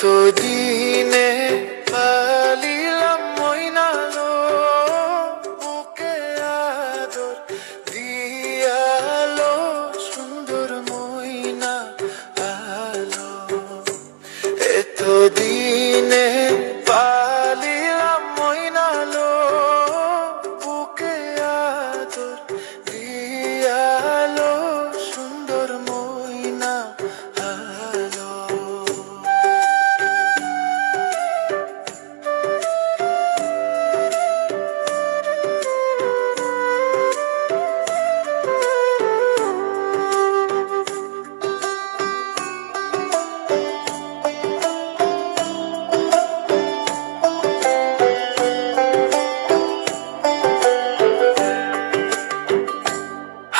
এতদিনে পালিলাম মইনালো, বুকে আদর দিয়ালো সুন্দর মইনা আলো। এতদিনে পালিলাম মইনালো, বুকে আদর দিয়ালো সুন্দর মইনা আলো।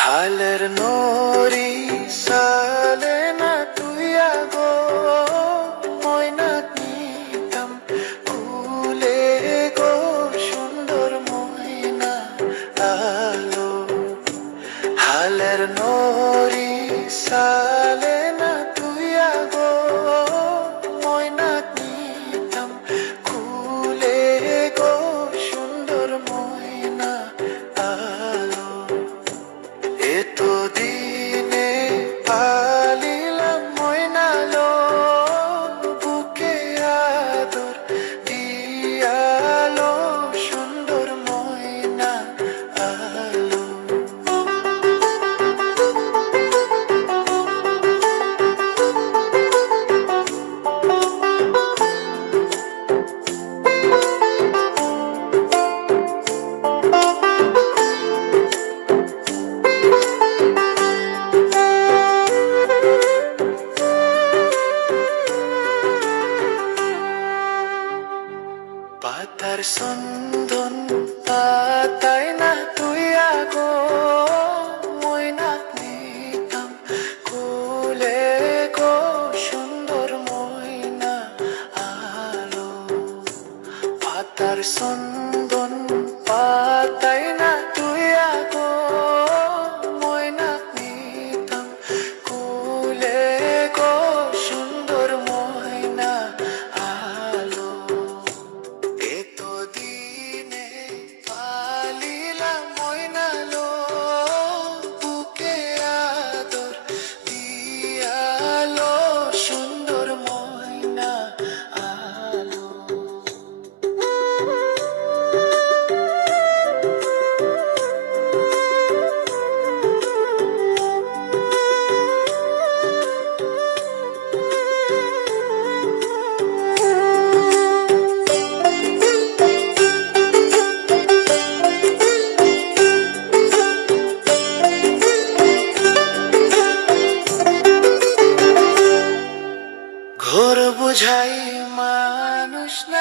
হালের নরি সালে না তুই আগো, ময়না নিতাম কুলে গো সুন্দর ময়না আলো। হালের নরি সালে না তুই আগো, ময়না নিতাম কুলে গো সুন্দর ময়না আলো। এতদিনে পালিলাম মইনালো, বুকে আদর দিয়ালো সুন্দর ময়না আলো। পাতার সন্ধান পাতায় না তুই আগো, ময়না নিতাম কুলে গো সুন্দর ময়না আলো। পাতার সন্ধান পাতায় না তুই আগো, ময়না নিতাম কুলে গো সুন্দর ময়না আলো। এতদিনে পালিলাম মইনালো, বুকে আদর দিয়ালো সুন্দর ময়না আলো। ঘোর বুঝাই